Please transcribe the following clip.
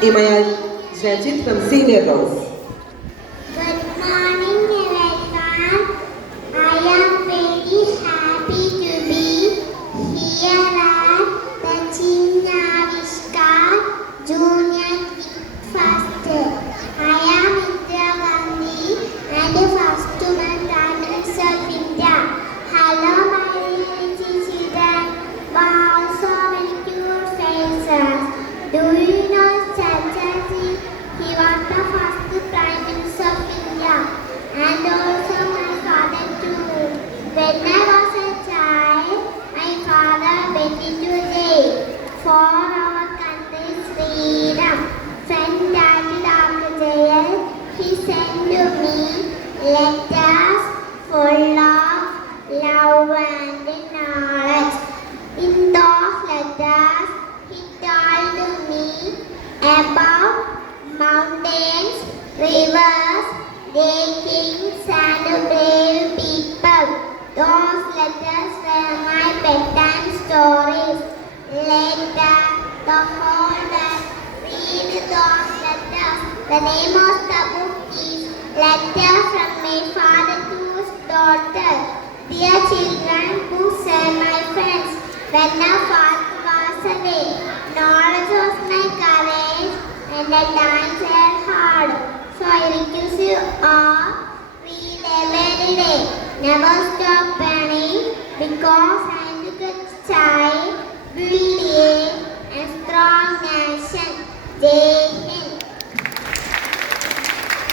Imayal Janjit from Senior House. Good morning, everyone. I am very happy to be here at the Chinya Vishkar Junior First. I am Indira Gandhi and the first woman Prime Minister of India. Hello, my little children. Wow, so many cute faces. Do you know Chachaji? He was the first Prime Minister of India and also my father too. When I was a child, my father went into jail for our country's freedom. When Daddy after jail, he sent to me letters full of love and knowledge. In those letters, he told me about mountains, rivers, lakes, and brave people. Those letters were my bedtime stories. Later, the whole world read those letters. The name of the book is Letter from My Father to His Daughter. Dear children, books are my friends. When our father was away, knowledge was my courage and the times were hard. So I request you all, read every day. Never stop learning because I am a good child, building a strong nation. Jai